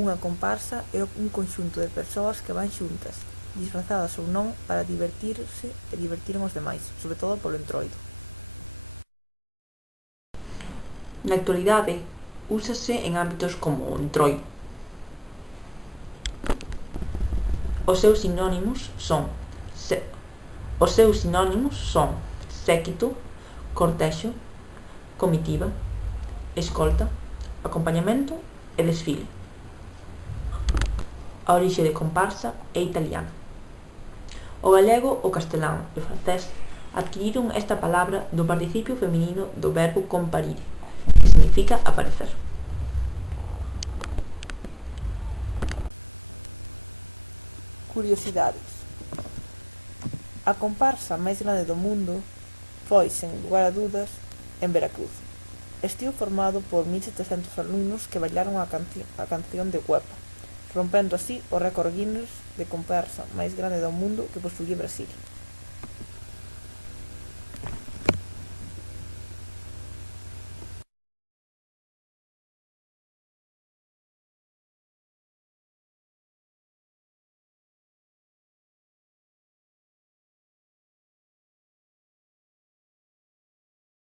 Unha comparsa é un conxunto de persoas que van xuntas, disfrazadas ou non, para divertirse e divertiren os demais, sobre todo polo entroido. Na actualidade, úsase en ámbitos como o entroido. Os seus sinónimos son séquito, cortexo, comitiva, escolta, acompañamento e desfile. A orixe de comparsa é italiana. O galego, o castelán e o francés adquiriron esta palabra do participio feminino do verbo comparire, que significa aparecer. Curiosidades. A comparsa máis grande do mundo foi, sen lugar a dudas, en Veracruz. Estivo formado por 1.700 alumnos que bailaron a canción de Huepa, rompendo así o récord Guinness de comparsa máis grande do mundo que posuía Brasil.